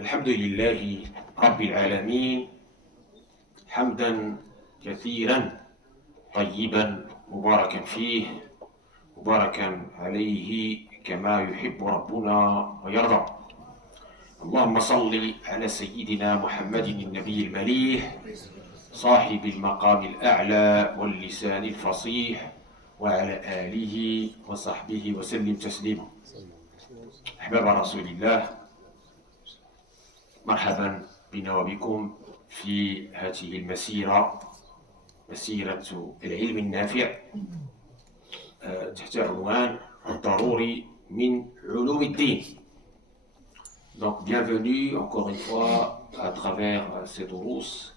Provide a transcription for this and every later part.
الحمد لله رب العالمين حمدا كثيرا طيبا مباركا فيه مباركا عليه كما يحب ربنا ويرضى. اللهم صل على سيدنا محمد النبي المليح صاحب المقام الأعلى واللسان الفصيح وعلى آله وصحبه وسلم تسليما. أحباب رسول الله، مرحبا بنا وبكم في هذه المسيرة، مسيرة العلم النافع تحت عنوان الضروري من علوم الدين. Donc bienvenue encore une fois à travers ces durous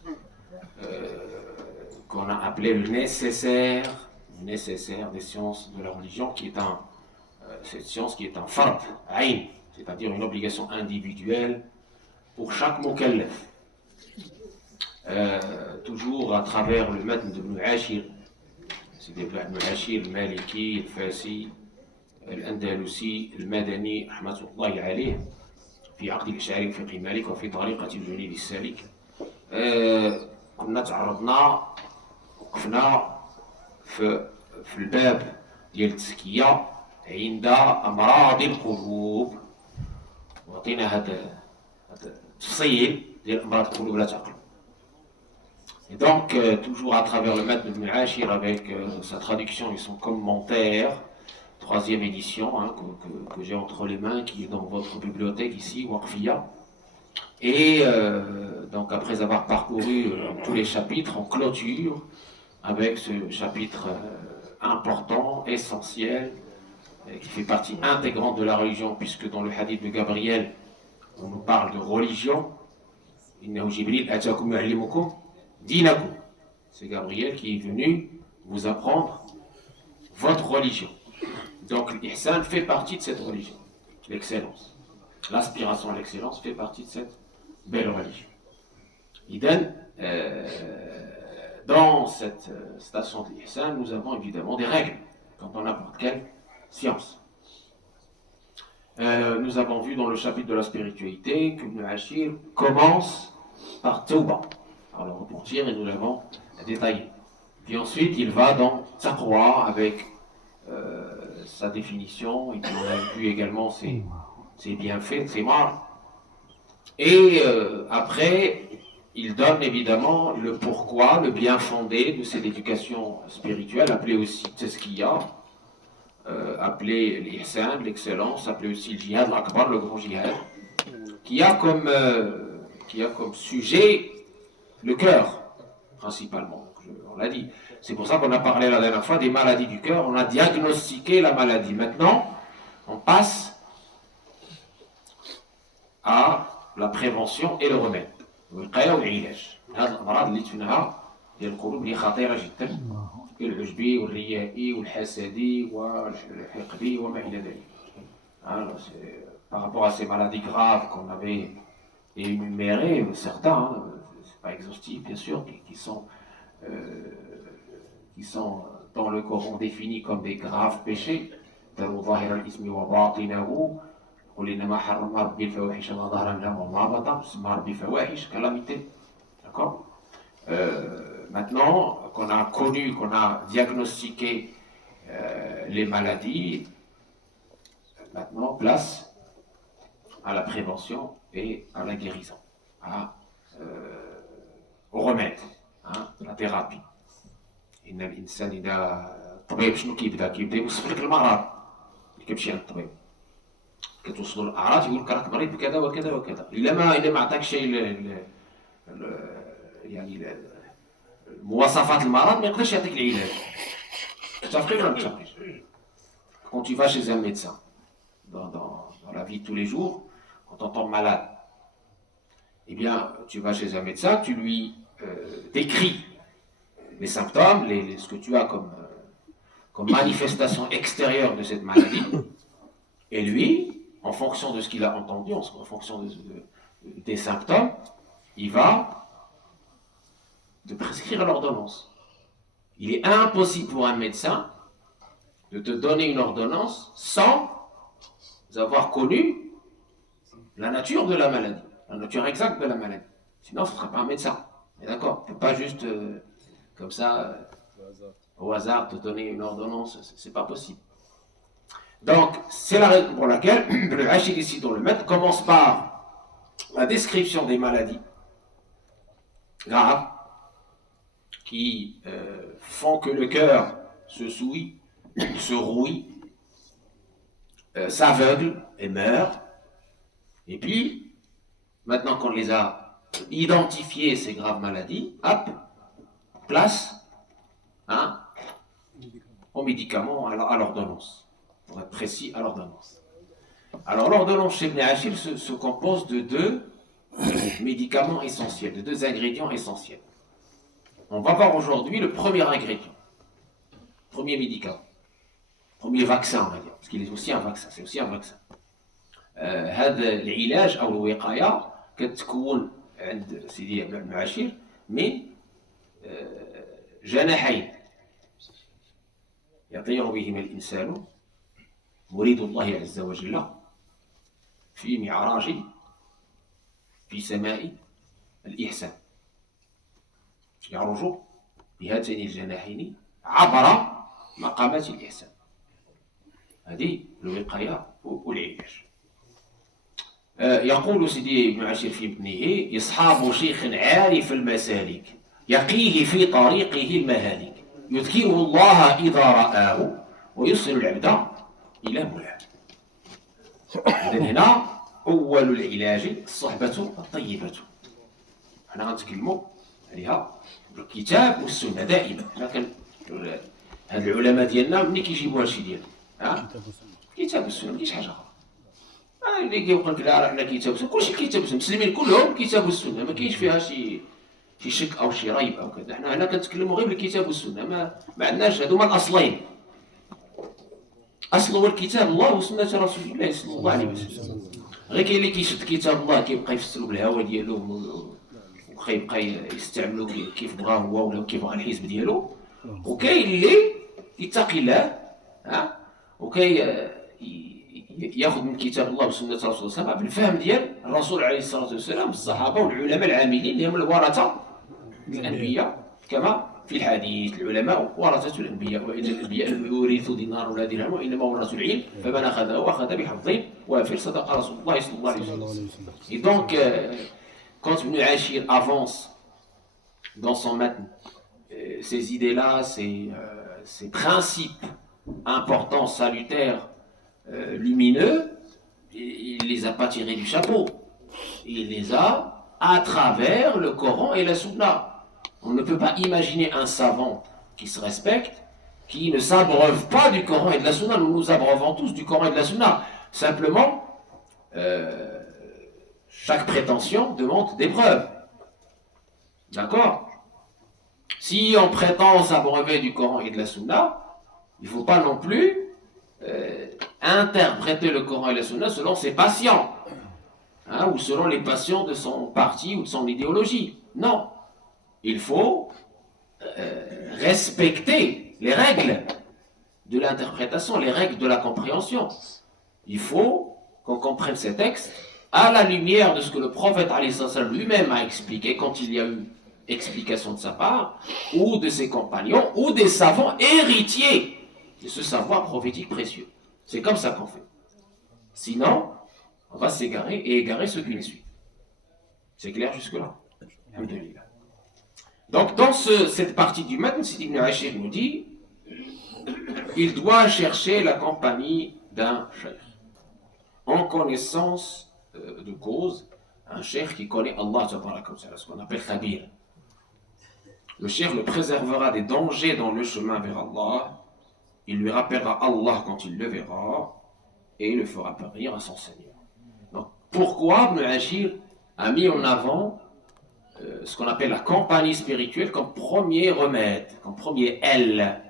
qu'on a appelé le nécessaire des sciences de la religion, qui est cette science qui est un fard, ayn, c'est-à-dire une obligation individuelle pour chaque mukallaf. Toujours à travers le matn d'Ibn Ashir, c'est Ibn Ashir, le Maliki, le Fasi, l'Andalusi, le Madani, rahmatullahi alayh, في عقد الإشعاري الفقهي المالك وفي طريقة الجنيد السالك. كنا تعرضنا وقفنا في الباب ديال التزكية عند أمراض القلوب، وعطينا هذا التفصيل ديال أمراض القلوب لا تعقل. Et donc, toujours à travers le maître de Ashir avec sa traduction et son commentaire, troisième édition que j'ai entre les mains, qui est dans votre bibliothèque ici, Waqfia. Et donc, après avoir parcouru tous les chapitres, on clôture avec ce chapitre important, essentiel, qui fait partie intégrante de la religion, puisque dans le hadith de Gabriel, on nous parle de religion. Innahu Jibril atakum yu'allimukum dinakum. C'est Gabriel qui est venu vous apprendre votre religion. Donc l'ihsan fait partie de cette religion, l'excellence. L'aspiration à l'excellence fait partie de cette belle religion. Idem, dans cette station de l'ihsan, nous avons évidemment des règles, comme dans n'importe quelle science. Nous avons vu dans le chapitre de la spiritualité que Ibn Ashir commence par Tawbah, par le repentir, et nous l'avons détaillé. Puis ensuite, il va dans Taqwa avec sa définition, et puis on a vu également ses bienfaits, ses marques. Et après, il donne évidemment le pourquoi, le bien fondé de cette éducation spirituelle, appelée aussi Tazkiya, appelée l'ihsan, l'excellence, appelée aussi le jihad, l'akbar, le grand jihad, qui a comme sujet le cœur, principalement. On l'a dit. C'est pour ça qu'on a parlé la dernière fois des maladies du cœur. On a diagnostiqué la maladie. Maintenant, on passe à la prévention et le remède. الوقاية والعلاج. هذه الأمراض اللي تفنها ديال القلوب اللي خطيرة جدا، العجبي والريائي والحسدي والحقدي وما إلى ذلك. Par rapport à ces maladies graves qu'on avait énumérées, certains, c'est pas exhaustif bien sûr, qui sont dans le Coran définis comme des graves péchés. D'accord. Maintenant qu'on a connu, qu'on a diagnostiqué les maladies, maintenant place à la prévention et à la guérison, au remède, la thérapie. إن الإنسان إذا الطبيب شنو كيبدا يوصف لك المرض اللي كيمشي عند الطبيب، كتوصلوا الأعراض يقول لك راك مريض بكذا وكذا وكذا. إلا ما عطاكش يعني مواصفات المرض ما يقدرش يعطيك العلاج. متفقين ولا متفقين؟ Quand tu vas chez un médecin, dans la vie de tous les jours, quand on tombe malade, eh bien tu vas chez un médecin, tu lui décris les symptômes, ce que tu as comme manifestation extérieure de cette maladie, et lui, en fonction de ce qu'il a entendu, en fonction des symptômes, il va te prescrire l'ordonnance. Il est impossible pour un médecin de te donner une ordonnance sans avoir connu la nature de la maladie. la nature exacte de la maladie. Sinon, ce ne sera pas un médecin. Et d'accord, on ne peut pas juste, comme ça, au hasard, te donner une ordonnance, c'est pas possible. Donc, c'est la raison pour laquelle le Hachir ici dans le maître commence par la description des maladies graves qui font que le cœur se souille, se rouille, s'aveugle et meurt. Et puis, maintenant qu'on les a identifiées, ces graves maladies, hop, place aux médicaments, à l'ordonnance. Pour être précis, à l'ordonnance. Alors, l'ordonnance chez Ibn Ashir se compose de 2 médicaments essentiels, de 2 ingrédients essentiels. On va voir aujourd'hui le premier ingrédient, premier médicament, premier vaccin, on va dire, parce qu'il est aussi un vaccin, c'est aussi un vaccin. هذا العلاج أو الوقاية كتكون عند سيدي ابن عاشر من جناحين يطير بهما الإنسان مريد الله عز وجل في معراج في سماء الإحسان يعرج بهاتين الجناحين عبر مقامات الإحسان. هذه الوقاية والعلاج. يقول سيدي ابن عاشر في ابنه إصحاب شيخ عارف المسالك يقيه في طريقه المهالك يذكره الله إذا رآه ويصل العبد إلى مولاه. إذن هنا أول العلاج الصحبة الطيبة. حنا غنتكلموا عليها الكتاب والسنة دائما. لكن هاد العلماء ديالنا ملي كيجيبوا هادشي ديالنا الكتاب والسنة ما كاينش حاجة أخرى. اللي كيقول لك لا راه حنا كتاب والسنة كلشي كتاب والسنة المسلمين كلهم كتاب والسنة ما كاينش فيها شي شك أو شي ريب أو كذا. حنا هنا كنتكلموا غير بالكتاب والسنة ما عندناش هادوما الأصلين. أصل هو الكتاب الله وسنة رسول الله صلى الله عليه وسلم. غير كاين اللي كيشد كتاب الله كيبقى يفسرو بالهوى ديالو وكيبقى يستعملو كيف بغا هو ولا كيف بغا الحزب ديالو، وكاين اللي يتقي الله وكي ياخذ من كتاب الله وسنة رسول الله صلى الله عليه وسلم بالفهم ديال الرسول عليه الصلاة والسلام الصحابة والعلماء العاملين اللي هم الورثة الأنبياء كما في الحديث العلماء ورثة الأنبياء وإن الأنبياء لم يورثوا دينار ولا درهم وإنما ورثوا العلم فمن أخذه أخذ بحفظ وافر صدق رسول الله صلى الله عليه وسلم. Et donc, quand Ibn Ashir avance dans son matn, ces idées-là, ces principes importants, salutaires, lumineux, il ne les a pas tirés du chapeau. Il les a à travers le Coran et la Sunna. On ne peut pas imaginer un savant qui se respecte, qui ne s'abreuve pas du Coran et de la Sunna. Nous nous abreuvons tous du Coran et de la Sunna. Simplement, chaque prétention demande des preuves. D'accord? Si on prétend s'abreuver du Coran et de la Sunna, il ne faut pas non plus interpréter le Coran et la Sunna selon ses passions, ou selon les passions de son parti ou de son idéologie. Non. Il faut respecter les règles de l'interprétation, les règles de la compréhension. Il faut qu'on comprenne ces textes à la lumière de ce que le prophète lui-même a expliqué quand il y a eu explication de sa part, ou de ses compagnons, ou des savants héritiers de ce savoir prophétique précieux. C'est comme ça qu'on fait. Sinon, on va s'égarer et égarer ceux qui les suivent. C'est clair jusque-là? Donc, dans cette partie du matn, Sidi Ibn Ashir nous dit il doit chercher la compagnie d'un cheikh en connaissance de cause, un cheikh qui connaît Allah, ce qu'on appelle khabir. Le cheikh le préservera des dangers dans le chemin vers Allah, il lui rappellera Allah quand il le verra et le fera parvenir à son Seigneur. Donc, pourquoi Ibn Ashir a mis en avant ce qu'on appelle la compagnie spirituelle comme premier remède, comme premier aile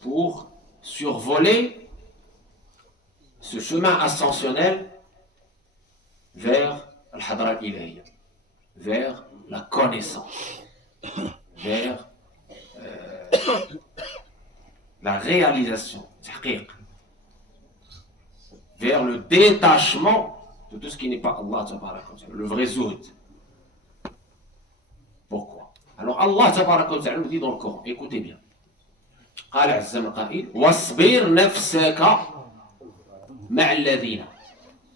pour survoler ce chemin ascensionnel vers al-Hadra al-Ilahiyya, vers la connaissance, vers la réalisation, vers le détachement de tout ce qui n'est pas Allah tabaraka wa ta'ala, le vrai zuhd. Pourquoi? Alors Allah tabaraka wa ta'ala nous dit dans le Coran, écoutez bien. قال عز من قائل واصبر نفسك مع الذين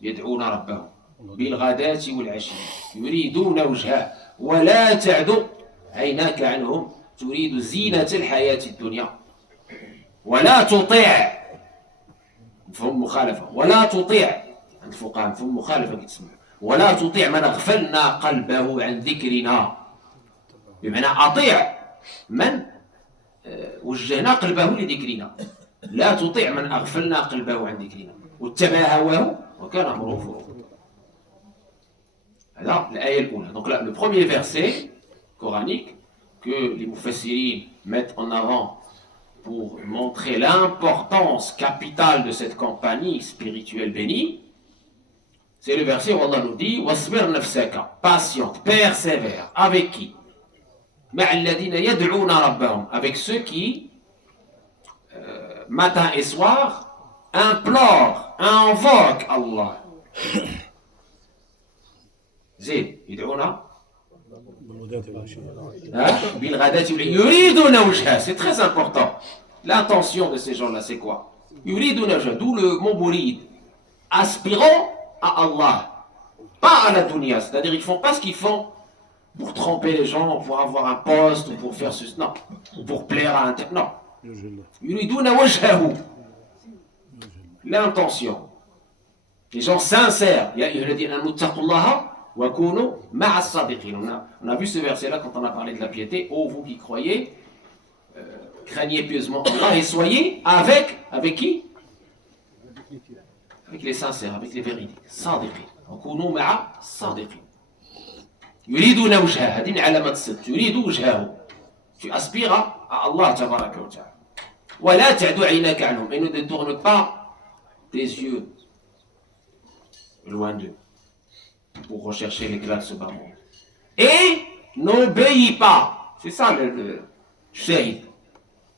يدعون ربهم بالغداة والعشي يريدون وجهه ولا تعد عيناك عنهم تريد زينة الحياة الدنيا ولا تطيع مفهوم مخالفة ولا تطيع عند الفقهاء مفهوم مخالفة كتسمع ولا تطيع من أغفلنا قلبه عن ذكرنا بمعنى أطيع من وجهنا قلبه لذكرنا لا تطيع من أغفلنا قلبه عن ذكرنا واتبع هواه وكان أمره فرطا. هذا الآية الأولى. Donc là, le premier verset coranique que les mufassirin mettent en avant pour montrer l'importance capitale de cette compagnie spirituelle bénie, c'est le verset où Allah nous dit wasbir nafsaka, patiente, persévère. Avec qui? Avec ceux qui, matin et soir, implorent, invoquent Allah. Zid, yad'una c'est très important. L'intention de ces gens-là, c'est quoi? D'où le mot murid. Aspirant à Allah, pas à la dunya. C'est-à-dire ils font pas ce qu'ils font pour tromper les gens, pour avoir un poste, ou pour faire ceci, non. Ou pour plaire à un tel, non. L'intention. Les gens sincères. On a vu ce verset-là quand on a parlé de la piété. Oh, vous qui croyez, craignez pieusement Allah et soyez avec qui? Avec les sincères, avec les véridiques. Sadiqin. وكونوا مع الصادقين. يريدون وجهه هذه من علامات الصدق. يريد وجهه. Tu aspires à Allah tabaraka wa ta'ala. ولا تعد عيناك عنهم. Et ne détourne pas tes yeux loin d'eux pour rechercher l'éclat de ce bas monde. Et n'obéis pas. C'est ça le shahid,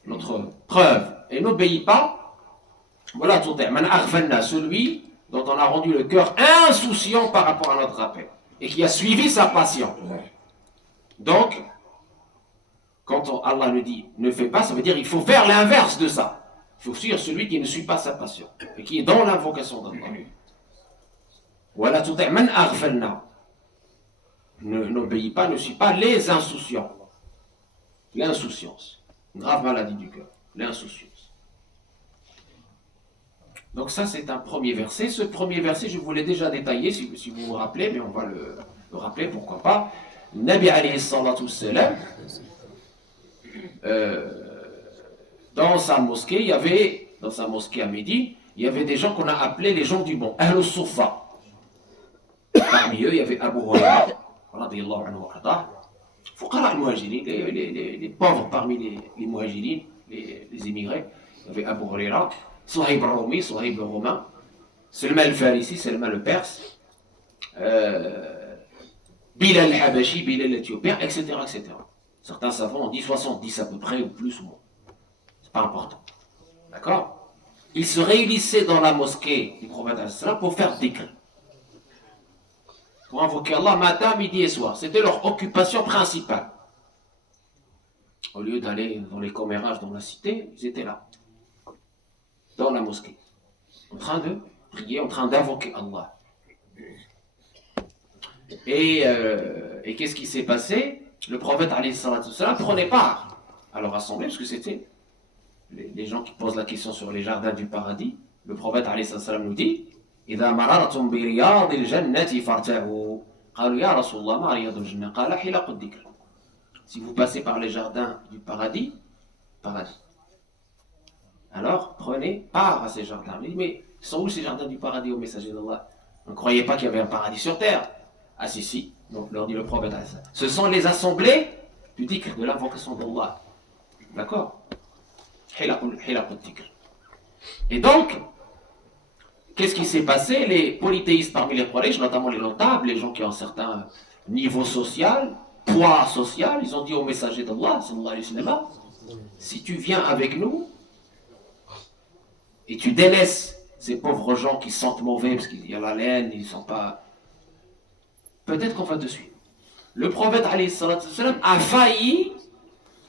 notre preuve. Et n'obéis pas. Voilà tout est. Man aghfalna, celui dont on a rendu le cœur insouciant par rapport à notre rappel et qui a suivi sa passion. Donc, quand Allah nous dit ne fais pas, ça veut dire il faut faire l'inverse de ça. Il faut suivre celui qui ne suit pas sa passion et qui est dans l'invocation d'Allah. Voilà tout est. Man aghfalna. N'obéis pas, ne suis pas les insouciants. L'insouciance. Une grave maladie du cœur. L'insouciance. Donc ça, c'est un premier verset. Ce premier verset, je vous l'ai déjà détaillé, si vous vous rappelez, mais on va le rappeler, pourquoi pas. Nabi alayhi salatu wassalam, dans sa mosquée, dans sa mosquée à Médine, il y avait des gens qu'on a appelés les gens du bon, Ahlus Sufa. Parmi eux, il y avait Abu Huraira, radiyallahu anhu wa ardah, Fuqara al-Muhajirin, les pauvres parmi les Muhajirin, les immigrés. Il y avait Abu Huraira, Suhaib al-Rumi, Suhaib le Romain, Salman al-Farisi, Salman le Perse, Bilal al-Habashi, Bilal l'Éthiopien, etc., etc. Certains savants ont dit 70 à peu près, ou plus ou moins. C'est pas important. D'accord? Ils se réunissaient dans la mosquée du prophète pour faire dhikr. Pour invoquer Allah matin, midi et soir. C'était leur occupation principale. Au lieu d'aller dans les commérages dans la cité, ils étaient là. Dans la mosquée. En train de prier, en train d'invoquer Allah. Et qu'est-ce qui s'est passé? Le prophète alayhi salatu wassalam prenait part à leur assemblée, parce que c'était les gens qui posent la question sur les jardins du paradis. Le prophète alayhi salatu wassalam nous dit إذا مررتم برياض الجنة فارتعوا قالوا يا رسول الله ما رياض الجنة قال حلق الذكر. Si vous passez par les jardins du paradis, alors prenez part à ces jardins. Mais sont où ces jardins du paradis, au messager d'Allah? On ne croyait pas qu'il y avait un paradis sur terre. Ah si, donc leur dit le prophète. Ce sont les assemblées du dhikr, de l'invocation d'Allah. D'accord? Et donc, qu'est-ce qui s'est passé? Les polythéistes parmi les Quraysh, notamment les notables, les gens qui ont un certain niveau social, poids social, ils ont dit au messager d'Allah, sallallahu alayhi wa sallam, si tu viens avec nous et tu délaisses ces pauvres gens qui sentent mauvais parce qu'il y a la laine, ils ne sont pas... Peut-être qu'on va te suivre. Le prophète alayhi salatu wassalam, a failli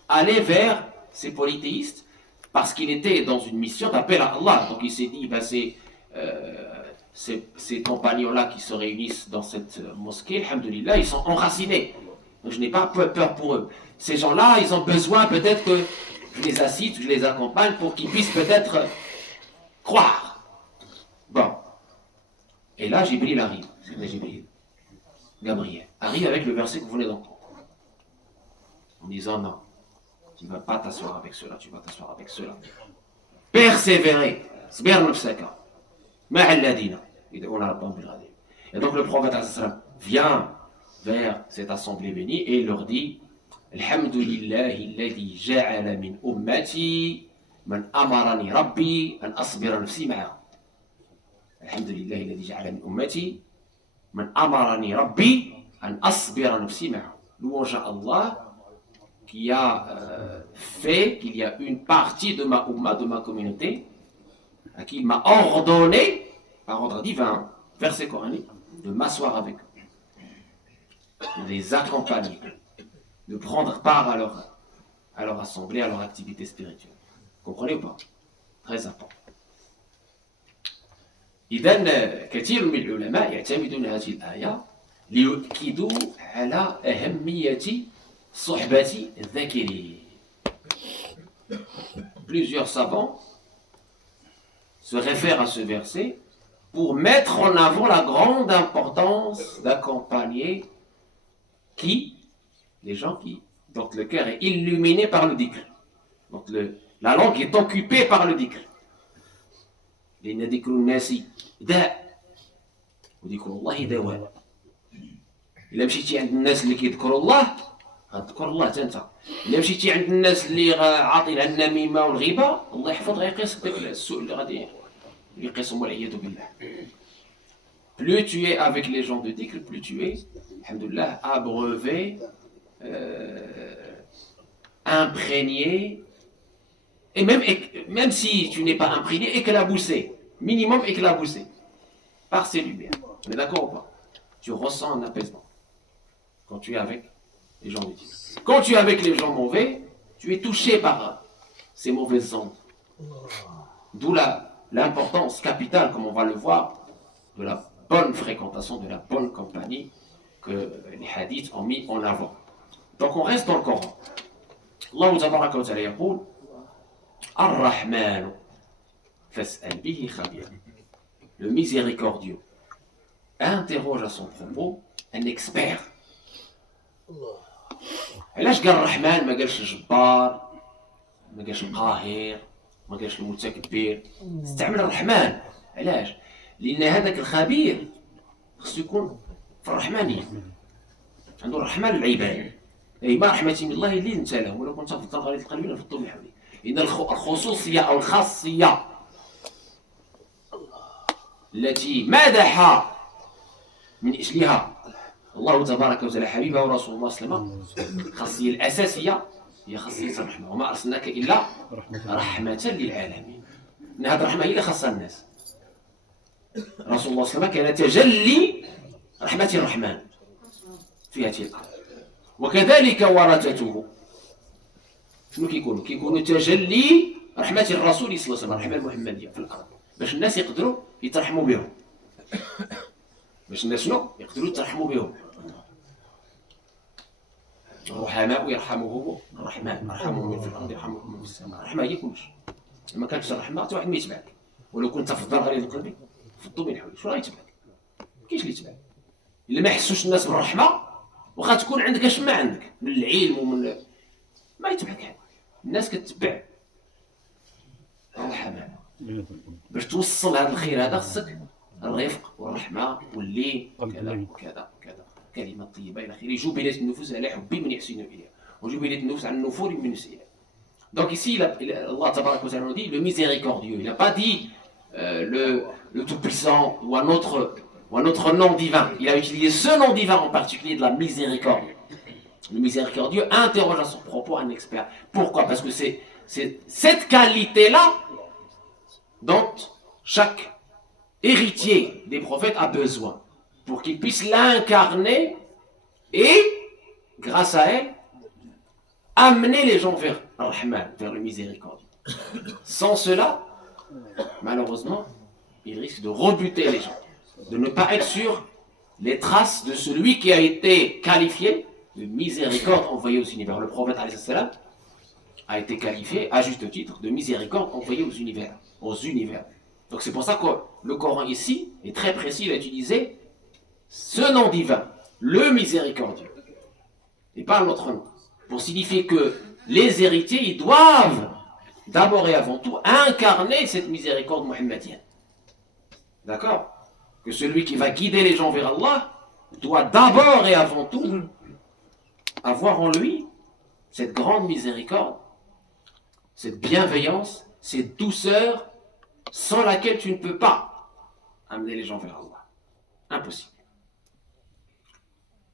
aller vers ces polythéistes parce qu'il était dans une mission d'appel à Allah. Donc il s'est dit, ben, ces compagnons-là qui se réunissent dans cette mosquée, alhamdoulilah, ils sont enracinés. Donc je n'ai pas peur pour eux. Ces gens-là, ils ont besoin peut-être que je les assiste, je les accompagne pour qu'ils puissent peut-être croire. Bon. Et là, Jibril arrive. C'est Jibril. Gabriel arrive avec le verset que vous venez d'entendre. En disant non, tu ne vas pas t'asseoir avec cela, tu vas t'asseoir avec cela. Persévérer. Et donc le prophète vient vers cette assemblée bénie et il leur dit Alhamdulillahi alladhi ja'ala min ummati man amarani rabbi an asbira nafsi ma'a. Alhamdulillahi alladhi ja'ala min ummati man amarani rabbi an asbira nafsi ma'a. Louange à Allah qui a fait qu'il y a une partie de ma umma, de ma communauté, à qui il m'a ordonné, par ordre divin, verset coranique, de m'asseoir avec eux, de les accompagner, de prendre part à leur assemblée, à leur activité spirituelle. Vous comprenez ou pas? Très important. إذن كثير من العلماء يعتمدون هذه الآية ليؤكدوا على أهمية صحبة الذاكرين. Plusieurs savants se réfèrent à ce verset pour mettre en avant la grande importance d'accompagner les gens dont le cœur est illuminé par le dhikr. Donc la langue est occupée par le dhikr. لأن ذكر الناس داء وذكر الله دواء. إلا مشيتي عند الناس اللي كيذكروا الله غتذكر الله حتى انت. إلا مشيتي عند الناس اللي عاطي لها النميمة والغيبة الله يحفظ غيقيسك داك السوء اللي غادي يقيسهم والعياذ بالله. Plus tu es avec les gens de dhikr, plus tu es, alhamdoulilah, abreuvé, imprégné, et même si tu n'es pas imprégné, éclaboussé, minimum éclaboussé, par ces lumières. On est d'accord ou pas? Tu ressens un apaisement quand tu es avec les gens de dhikr. Quand tu es avec les gens mauvais, tu es touché par ces mauvaises ondes. D'où l'importance capitale, comme on va le voir, de la bonne fréquentation, de la bonne compagnie que les hadiths ont mis en avant. Donc on reste dans le Coran. Allah tabaraka wa ta'ala yaqul Ar-Rahman fas'al bihi khabir. Le miséricordieux interroge à son propos un expert. علاش قال الرحمن ما قالش الجبار ما قالش القاهر ما قالش المتكبر استعمل الرحمن علاش لان هذاك الخبير خصو يكون في الرحمانيه عنده الرحمن العباد اي ما رحمتي من الله اللي انت له ولو كنت فضل غير القلب ولا فضل بحولي ان الخصوصيه او الخاصيه التي مدح من اجلها الله تبارك وتعالى حبيبه ورسول الله صلى الله عليه وسلم الخاصيه الاساسيه هي خاصيه الرحمه وما ارسلناك الا رحمه للعالمين. ان هذه الرحمه هي اللي خاصها الناس. رسول الله صلى الله عليه وسلم كان تجلي رحمه الرحمن في هذه الارض وكذلك ورثته شنو كيكونوا تجلي رحمه الرسول صلى الله عليه وسلم الرحمه المحمديه في الارض باش الناس يقدروا يترحموا بهم باش الناس شنو يقدروا يترحموا بهم. الرحماء يرحمهم الرحمن ارحمهم من في الارض يرحمهم من في السماء. الرحمه هي كلشي. ما كانتش الرحمه حتى واحد ما يتبعك ولو كنت في الدار غير قلبي في الضوء من حولك شو راه يتبعك؟ كاينش اللي يتبعك الا ما يحسوش الناس بالرحمه واخا تكون عندك اش ما عندك من العلم ومن ما يتبعك حد. الناس كتبع الرحمن باش توصل هذا الخير هذا خصك الرفق والرحمه واللين وكذا وكذا وكذا كلمه طيبه الى اخره. جبلت النفوس على حب من يحسن اليها وجبلت النفوس على النفور من يسيء اليها. Donc ici, Allah tabaraka wa ta'ala nous dit le miséricordieux. Il n'a pas dit le tout-puissant ou un autre nom divin. Il a utilisé ce nom divin en particulier de la miséricorde. Le miséricordieux interroge à son propos un expert. Pourquoi? Parce que c'est cette qualité-là dont chaque héritier des prophètes, a besoin pour qu'il puisse l'incarner et, grâce à elle, amener les gens vers Ar-Rahman, vers le miséricordieux. Sans cela, malheureusement, il risque de rebuter les gens, de ne pas être sur les traces de celui qui a été qualifié de miséricorde envoyé aux univers. Le prophète a été qualifié, à juste titre, de miséricorde envoyé aux univers. Donc c'est pour ça que le Coran ici est très précis, il a utilisé ce nom divin, le miséricordieux, et pas l'autre nom, pour signifier que les héritiers, ils doivent d'abord et avant tout incarner cette miséricorde mohammedienne. D'accord? Que celui qui va guider les gens vers Allah doit d'abord et avant tout avoir en lui cette grande miséricorde, cette bienveillance, cette douceur sans laquelle tu ne peux pas amener les gens vers Allah. Impossible.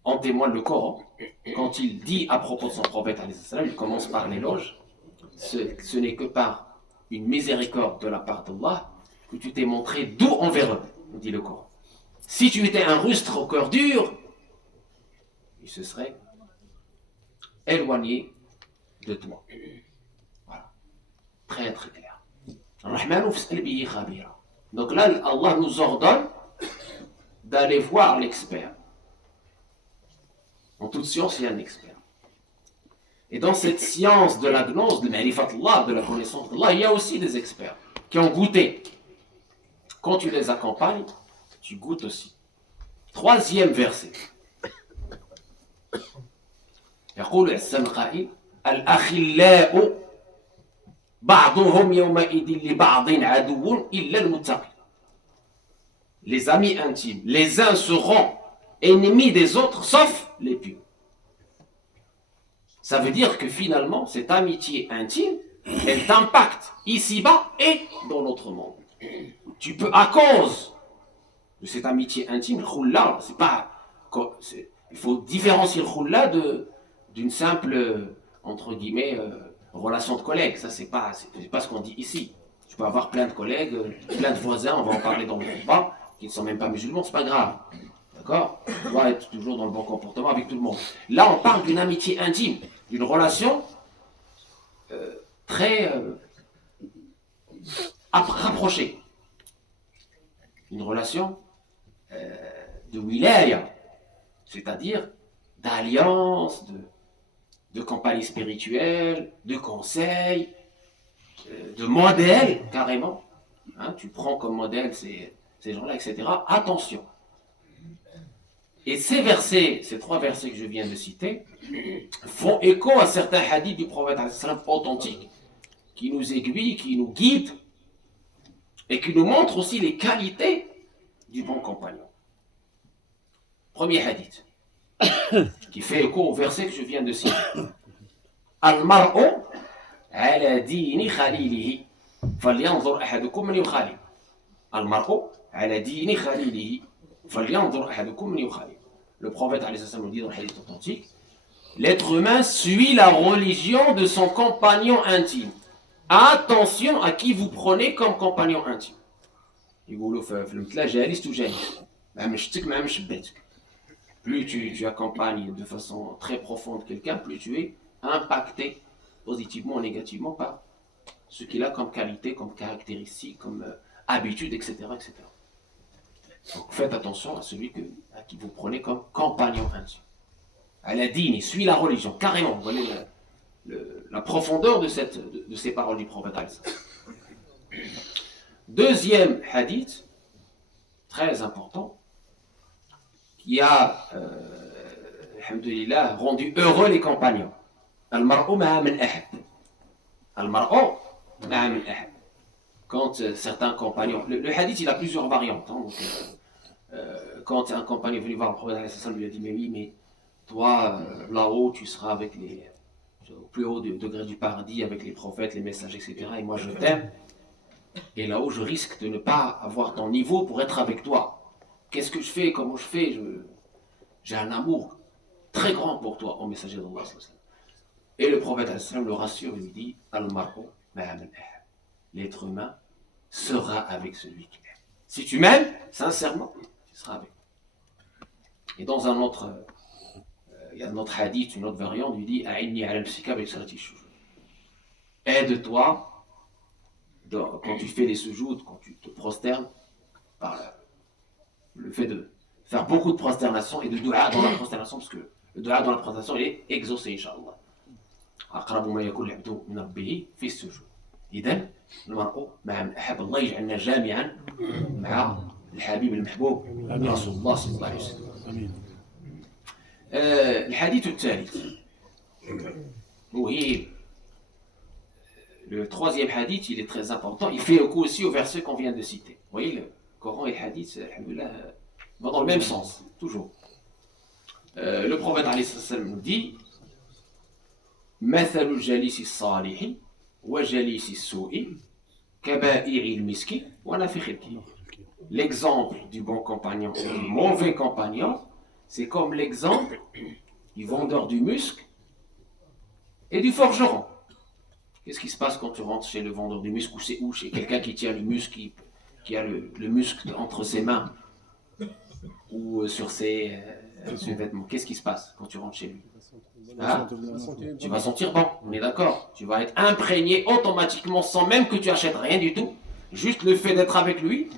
En témoigne le Coran, quand il dit à propos de son prophète, il commence par l'éloge. Ce n'est que par une miséricorde de la part d'Allah que tu t'es montré doux envers eux, dit le Coran. Si tu étais un rustre au cœur dur, il se serait éloigné de toi. Voilà. Très très clair. Donc là, Allah nous ordonne d'aller voir l'expert. En toute science, il y a un expert. Et dans cette science de la gnose, de ma'rifatullah, de la connaissance d'Allah, il y a aussi des experts qui ont goûté. Quand tu les accompagnes, tu goûtes aussi. Troisième verset. يقول السمقائي الأخلاء بعضهم يومئذ لبعض عدو إلا المتقين. Les amis intimes, les uns seront ennemis des autres, sauf les pieux. Ça veut dire que finalement, cette amitié intime, elle t'impacte ici-bas et dans l'autre monde. Tu peux, à cause de cette amitié intime, le khulla, c'est pas, il faut différencier le khulla d'une simple, entre guillemets, relation de collègues. Ça, c'est pas ce qu'on dit ici. Tu peux avoir plein de collègues, plein de voisins, on va en parler dans le débat, qui ne sont même pas musulmans, c'est pas grave. D'accord? Tu dois être toujours dans le bon comportement avec tout le monde. Là, on parle d'une amitié intime, d'une relation très rapprochée. Une relation de wilaya, c'est-à-dire d'alliance, de compagnie spirituelle, de conseil, de modèle, carrément. Hein, tu prends comme modèle ces gens-là, etc. Attention. Et ces versets, ces trois versets que je viens de citer, font écho à certains hadiths du prophète authentiques qui nous aiguillent, qui nous guident et qui nous montrent aussi les qualités du bon compagnon. Premier hadith qui fait écho au verset que je viens de citer. Al-mar'u ala dini khalilihi falyanzur ahadukum man yukhalil. Al-mar'u ala dini khalilihi falyanzur ahadukum man yukhalil. Le prophète nous dit dans le hadith authentique, l'être humain suit la religion de son compagnon intime. Attention à qui vous prenez comme compagnon intime. يقولوا في المثل جالس وجالس مع مشتك مع مشباتك. Plus tu accompagnes de façon très profonde quelqu'un, plus tu es impacté positivement ou négativement par ce qu'il a comme qualité, comme caractéristique, comme habitude, etc., etc. Donc faites attention à celui à qui vous prenez comme compagnon intime. Al-Adini suit la religion, carrément. Vous voyez la profondeur de ces paroles du prophète. Deuxième hadith, très important, qui a, alhamdoulilah, rendu heureux les compagnons. Al-mar'u ma'a man ahab. Al-mar'u ma'a man ahab. Quand certains compagnons, le hadith il a plusieurs variantes. Hein, donc, quand un compagnon est venu voir le prophète, lui a dit, mais oui, mais toi, là-haut, tu seras avec au plus haut degré du paradis, avec les prophètes, les messagers, etc. Et moi, je t'aime. Et là-haut, je risque de ne pas avoir ton niveau pour être avec toi. Qu'est-ce que je fais? Comment je fais? J'ai un amour très grand pour toi, au messager d'Allah. Et le prophète le rassure et lui dit, Al-mar'u ma'a man ahab. L'être humain sera avec celui qu'il aime. Si tu m'aimes, sincèrement, tu seras avec moi. Et dans un autre, il y a un autre hadith, une autre variante, il dit A'inni ala al-psika bi kasrati shujud. Aide-toi quand tu fais les sujouds, quand tu te prosternes, par le fait de faire beaucoup de prosternation et de dua dans la prosternation, parce que le dua dans la prosternation, il est exaucé, Inch'Allah. أقرب ما يكون العبد من ربه في السجود. إذن المرء مع من أحب الله يجعلنا جامعا مع الحبيب المحبوب رسول الله صلى الله عليه وسلم. الحديث الثالث وهي le troisième hadith, il est très important. Il fait écho aussi au verset qu'on vient de citer. Vous voyez, le Coran et le hadith, vont dans le même sens, toujours. Le prophète alayhi salam nous dit مثل الجليس الصالح وجليس السوء كبائع المسك ونافخ الكير. L'exemple du bon compagnon et du mauvais compagnon, c'est comme l'exemple du vendeur du musc et du forgeron. Qu'est-ce qui se passe quand tu rentres chez le vendeur du musc ou chez quelqu'un qui tient le musc, qui a le musc entre ses mains ou sur ses vêtements? Qu'est-ce qui se passe quand tu rentres chez lui? Ah, tu vas sentir bon, on est d'accord. Tu vas être imprégné automatiquement sans même que tu achètes rien du tout. Juste le fait d'être avec lui.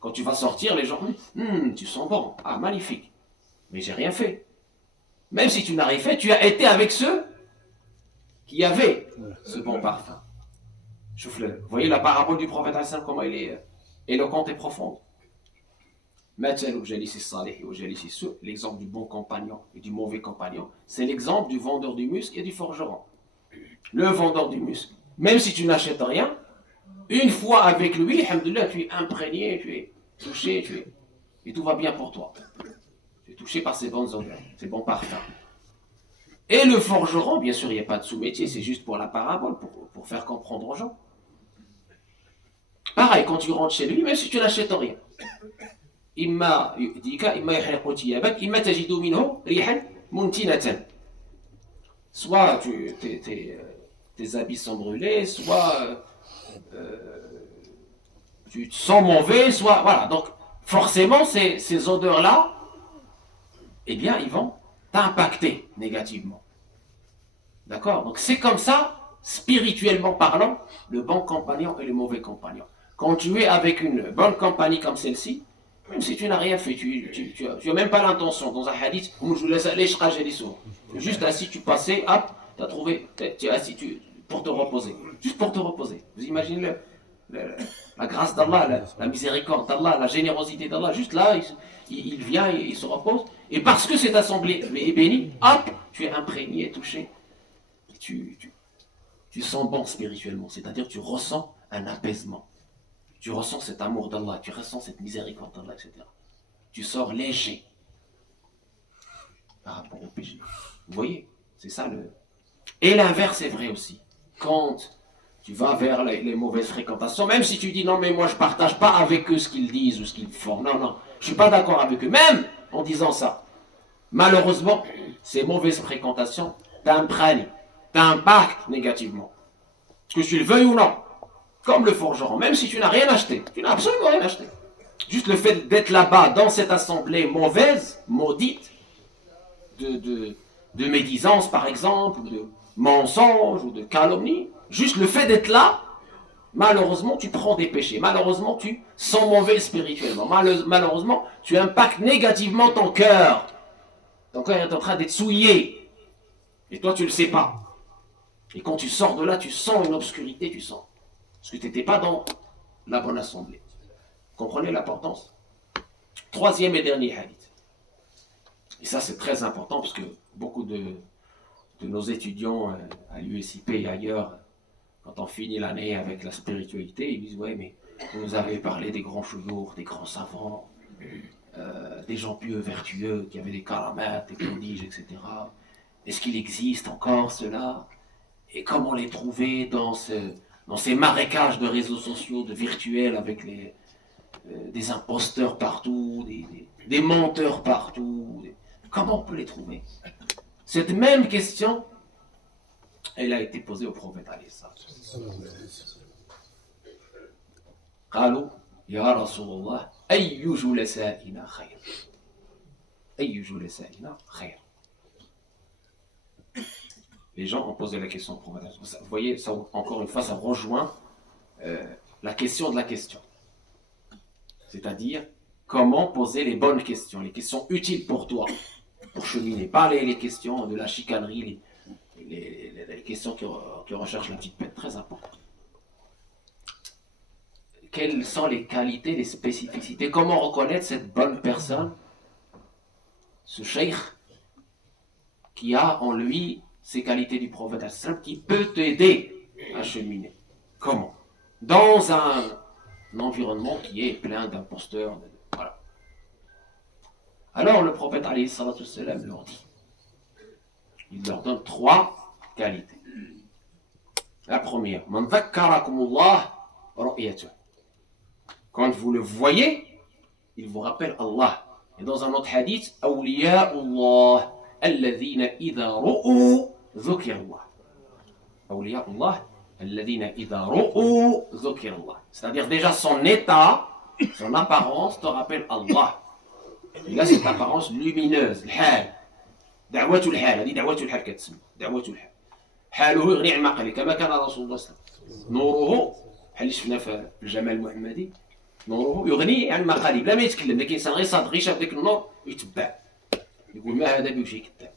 Quand tu vas sortir, les gens, tu sens bon. Ah, magnifique. Mais j'ai rien fait. Même si tu n'as rien fait, tu as été avec ceux qui avaient ce bon parfum. Vous voyez la parabole du prophète Hassan, comment elle est éloquente et profonde. L'exemple du bon compagnon et du mauvais compagnon, c'est l'exemple du vendeur du musc et du forgeron. Le vendeur du musc, même si tu n'achètes rien, une fois avec lui, alhamdoulilah, tu es imprégné, tu es touché, et tout va bien pour toi. Tu es touché par ces bonnes odeurs, ces bons parfums. Et le forgeron, bien sûr, il n'y a pas de sous-métier, c'est juste pour la parabole, pour faire comprendre aux gens. Pareil, quand tu rentres chez lui, même si tu n'achètes rien, إما يؤذيك إما يحرق ثيابك إما تجد منه ريحا منتنة. Soit tes habits sont brûlés, soit tu te sens mauvais, soit voilà. Donc forcément ces odeurs-là, eh bien ils vont t'impacter négativement. D'accord? Donc c'est comme ça, spirituellement parlant, le bon compagnon et le mauvais compagnon. Quand tu es avec une bonne compagnie comme celle-ci, même si tu n'as rien fait, tu n'as même pas l'intention. Dans un hadith, juste assis, tu passais, hop, tu as trouvé, tu es assis pour te reposer. Juste pour te reposer. Vous imaginez la grâce d'Allah, la miséricorde d'Allah, la générosité d'Allah. Juste là, il vient, il se repose. Et parce que cette assemblée est bénie, hop, tu es imprégné, touché. Tu sens bon spirituellement. C'est-à-dire tu ressens un apaisement. Tu ressens cet amour d'Allah, tu ressens cette miséricorde d'Allah, etc. Tu sors léger par rapport au péché. Vous voyez, c'est ça le... Et l'inverse est vrai aussi. Quand tu vas vers les mauvaises fréquentations, même si tu dis non mais moi je ne partage pas avec eux ce qu'ils disent ou ce qu'ils font, non, je ne suis pas d'accord avec eux, même en disant ça. Malheureusement, ces mauvaises fréquentations t'imprègnent, t'impactent négativement. Que tu le veuilles ou non. Comme le forgeron, même si tu n'as rien acheté, tu n'as absolument rien acheté. Juste le fait d'être là-bas, dans cette assemblée mauvaise, maudite, de médisance par exemple, de mensonge ou de calomnie, juste le fait d'être là, malheureusement tu prends des péchés, malheureusement tu sens mauvais spirituellement, malheureusement tu impactes négativement ton cœur. Ton cœur est en train d'être souillé, et toi tu ne le sais pas. Et quand tu sors de là, tu sens une obscurité, tu sens. Parce que tu n'étais pas dans la bonne assemblée. Comprenez l'importance? Troisième et dernier hadith. Et ça c'est très important parce que beaucoup de nos étudiants à l'USIP et ailleurs, quand on finit l'année avec la spiritualité, ils disent ouais mais vous nous avez parlé des grands chouyours, des grands savants, des gens pieux, vertueux, qui avaient des karamates, des prodiges, etc. Est-ce qu'il existe encore cela? Et comment les trouver dans ces marécages de réseaux sociaux, de virtuels, avec des imposteurs partout, des menteurs partout. Comment on peut les trouver? Cette même question, elle a été posée au prophète alayhi salam. قالوا Ya Rasulallah, ayyu julasa'ina khayr. Ayyu julasa'ina khayr. Les gens ont posé la question au prophète. Vous voyez, ça, encore une fois, ça rejoint la question de la question. C'est-à-dire, comment poser les bonnes questions, les questions utiles pour toi, pour cheminer. Pas les questions de la chicanerie, les questions qui recherchent la petite pète, très important. Quelles sont les qualités, les spécificités? Comment reconnaître cette bonne personne, ce cheikh, qui a en lui ces qualités du prophète, qui peut t'aider à cheminer? Comment? Dans un environnement qui est plein d'imposteurs. Voilà. Alors le prophète alayhi salatu wassalam leur dit, il leur donne 3 qualités. La première, man dhakkarakumullah ru'yatuh. Quand vous le voyez, il vous rappelle Allah. Et dans un autre hadith, awliya'ullah alladhina idha ru'u dhukirallah. Awliya'ullah alladhina idha ru'u dhukirallah. C'est-à-dire déjà son état, son apparence te rappelle Allah. Et là, cette apparence lumineuse, الحال دعوة الحال هذه دعوة الحال كتسمى دعوة الحال حاله يغني عن ما قال كما كان رسول الله صلى الله عليه وسلم نوره بحال اللي شفنا في الجمال المحمدي نوره يغني عن ما قال بلا ما يتكلم لكن انسان غير صادق غير شاف ذاك النور ويتبع يقول ما هذا بوجهي كذاب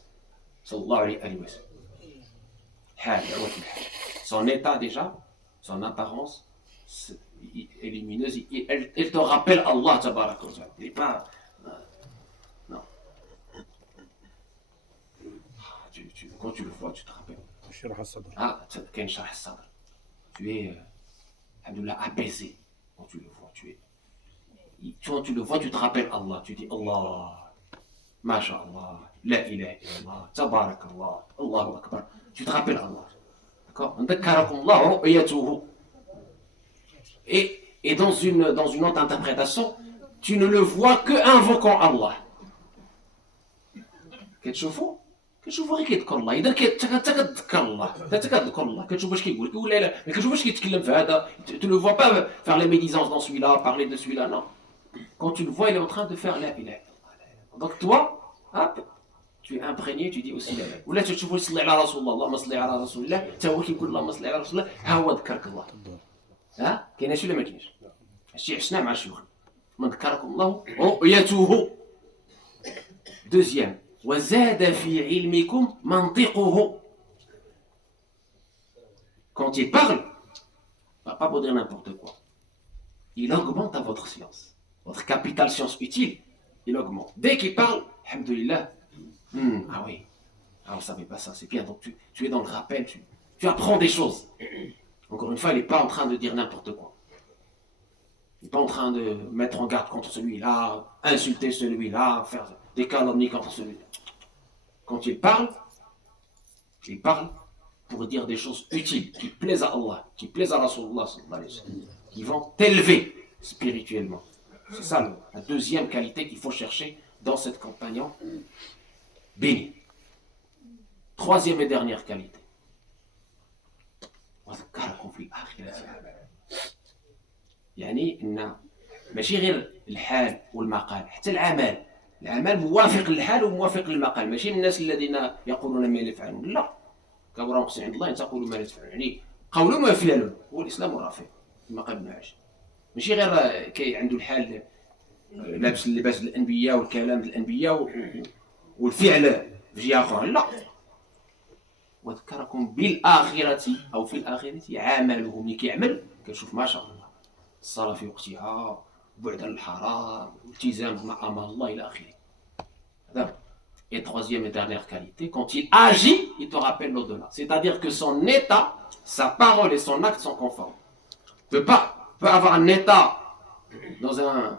صلى الله عليه وسلم حال دعوة الحال son état déjà son apparence est lumineuse elle te rappelle Allah tabaraka wa ta'ala il n'est pas quand tu le vois, tu te rappelles. Ah, tu es apaisé. Quand tu le vois, quand tu le vois, tu te rappelles Allah. Tu dis Allah, Masha'Allah, La ilaha illallah, Tabarakallah, Allahu Akbar. Tu te rappelles Allah. D'accord? Et dans une autre interprétation, tu ne le vois que invoquant Allah. كتشوفوا غير كيذكر الله اذا انت كتذكر الله انت كتذكر الله كتشوف واش كيقول ولا لا ما كتشوف واش كيتكلم في هذا tu le vois pas faire les médisances dans celui-là parler de celui-là non quand tu le vois il est en train de faire la ilaha donc toi hop tu es imprégné tu dis aussi la ilaha ولا تشوف يصلي على رسول الله اللهم صل على رسول الله حتى هو كيقول اللهم صل على رسول الله ها هو ذكرك الله ها كاين شي ولا ما كاينش هادشي عشنا مع الشيوخ من ذكركم الله رؤيته deuxième وزاد في علمكم منطقه. Quand il parle, pas pour dire n'importe quoi, il augmente à votre science. Votre capital science utile, il augmente. Dès qu'il parle, alhamdoulilah, ah oui, on ne savait pas ça, c'est bien. Donc tu es dans le rappel, tu apprends des choses. Encore une fois, il n'est pas en train de dire n'importe quoi. Il n'est pas en train de mettre en garde contre celui-là, insulter celui-là, faire des calomnies contre celui-là. Quand il parle pour dire des choses utiles, qui plaisent à Allah, qui plaisent à Rasulullah, qui vont t'élever spirituellement. C'est ça la deuxième qualité qu'il faut chercher dans cette compagnon béni. Troisième et dernière qualité. يعني إن ماشي غير الحال والمقال حتى العمل موافق للحال وموافق للمقال ماشي الناس الذين يقولون ما لا يفعلون لا كبر مقصد عند الله ان تقولوا ما لا تفعلون يعني قول وفعل هو الاسلام رافع كما قال ابن عاشر ماشي غير كي عنده الحال لابس اللباس الانبياء والكلام الانبياء والفعل في جهه اخرى لا وذكركم بالاخره او في الاخره عمله ملي كيعمل كنشوف ما شاء الله الصلاه في وقتها بعد عن الحرام التزام مع امر الله الى اخره. Et troisième et dernière qualité, quand il agit, il te rappelle l'au-delà. C'est-à-dire que son état, sa parole et son acte sont conformes. Il peut avoir un état dans un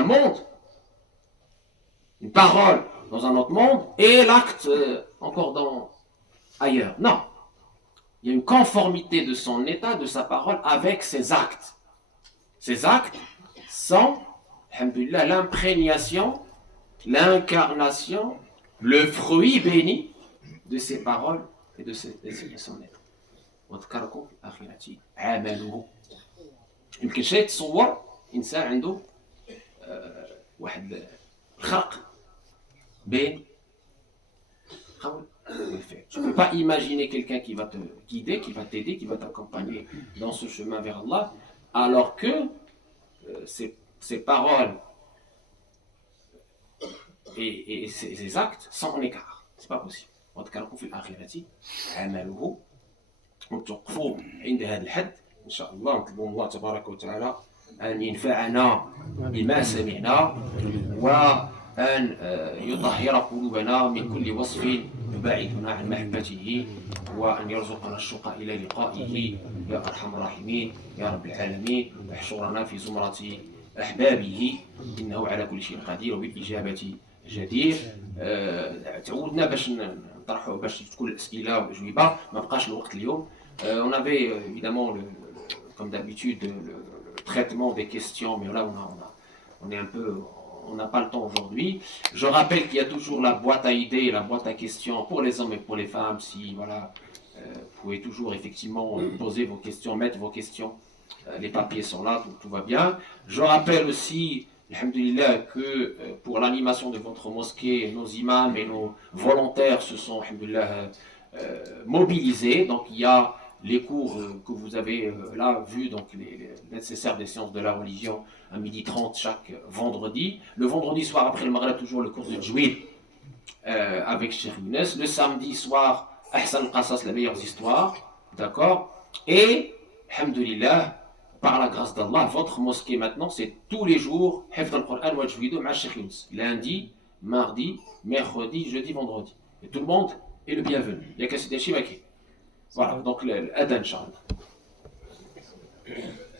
monde, une parole dans un autre monde, et l'acte encore ailleurs. Non. Il y a une conformité de son état, de sa parole, avec ses actes. Ces actes sont, alhamdoulilah, l'imprégnation, l'incarnation, le fruit béni de ses paroles et de son être. وذكركم في الآخرة عمله. يمكن شيء تصور إنسان عنده واحد الخرق بين القول والفعل. Tu ne peux pas imaginer quelqu'un qui va te guider, qui va t'aider, qui va t'accompagner dans ce chemin vers Allah, alors que ses paroles et ses actes sont en écart. C'est pas possible. وذكركم في الآخرة عمله وتوقفوا عند هذا الحد إن شاء الله. نطلبوا الله تبارك وتعالى أن ينفعنا بما سمعنا وأن يطهر قلوبنا من كل وصف يبعدنا عن محبته وأن يرزقنا الشوق إلى لقائه يا أرحم الراحمين يا رب العالمين. واحشرنا في زمرة أحبابه إنه على كل شيء قدير وبالإجابة جدير. تعودنا باش نطرحوا باش تكون الأسئلة والأجوبة، ما بقاش الوقت اليوم. On avait évidemment comme d'habitude le traitement des questions, mais là on est un peu, on n'a pas le temps aujourd'hui. Je rappelle qu'il y a toujours la boîte à idées, la boîte à questions pour les hommes et pour les femmes. Si voilà, vous pouvez toujours effectivement poser vos questions, mettre vos questions. Les papiers sont là, tout va bien. Je rappelle aussi, alhamdoulilah, que pour l'animation de votre mosquée, nos imams et nos volontaires se sont, alhamdoulilah, mobilisés. Donc il y a les cours que vous avez là vus, donc les nécessaires des sciences de la religion à 12h30 chaque vendredi. Le vendredi soir après le Maghreb, toujours le cours de Djouid avec Cheikh Younes. Le samedi soir, Ahsan al-Qasas, les meilleures histoires. D'accord. Et, alhamdoulilah, par la grâce d'Allah, votre mosquée maintenant, c'est tous les jours Hifd al-Qur'an wa Djouid avec Cheikh Younes. Lundi, mardi, mercredi, jeudi, vendredi. Et tout le monde est le bienvenu. Il y a qu'à se déchirer. Voilà, donc l'adhan, Inch'Allah.